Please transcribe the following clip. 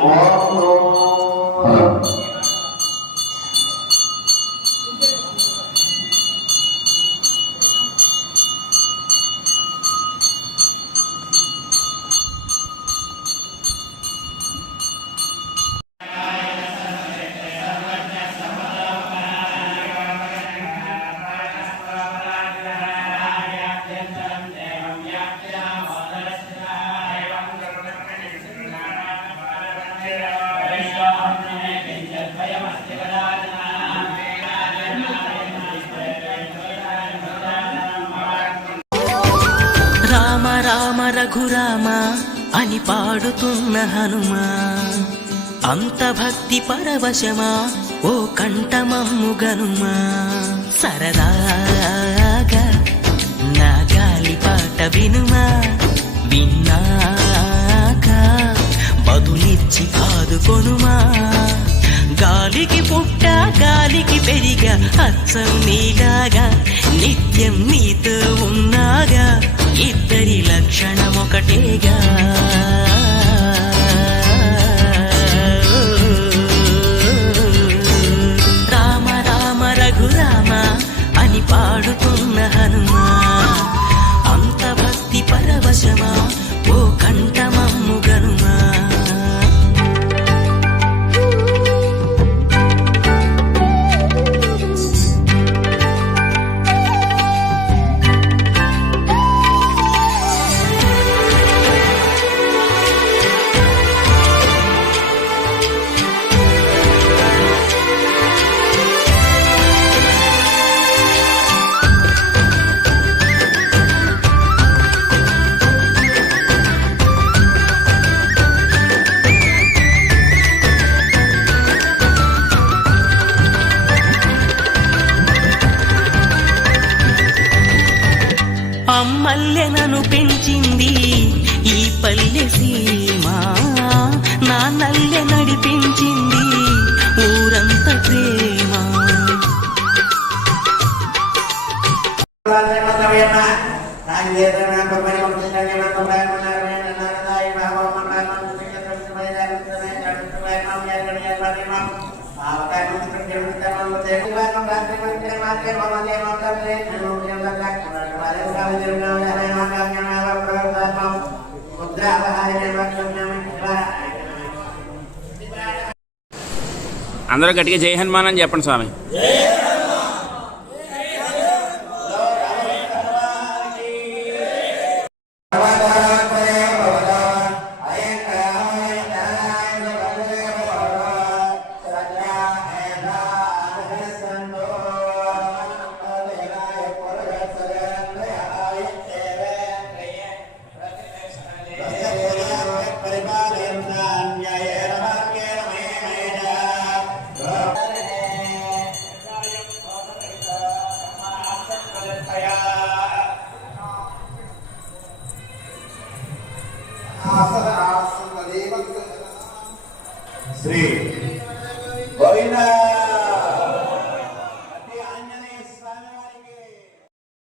or Rama Rama Raghurama అని పాడుతున్న హనుమా. అంత భక్తి పరవశమా ఓ కంఠమమ్ము గనుమా. ఆదుకొనుమా గాలికి పుట్ట గాలికి పెరిగా అచ్చం నీలాగా నిత్యం నీతో ఉన్నాగా ఇద్దరి లక్షణం మల్లె నన్ను పెంచింది. ఈ పల్లె సీమ నా నల్లె నడిపించింది. ఊరంత ప్రేమ. అందరూ గట్టిగా జై హనుమాన్ అని చెప్పండి స్వామి. Sí.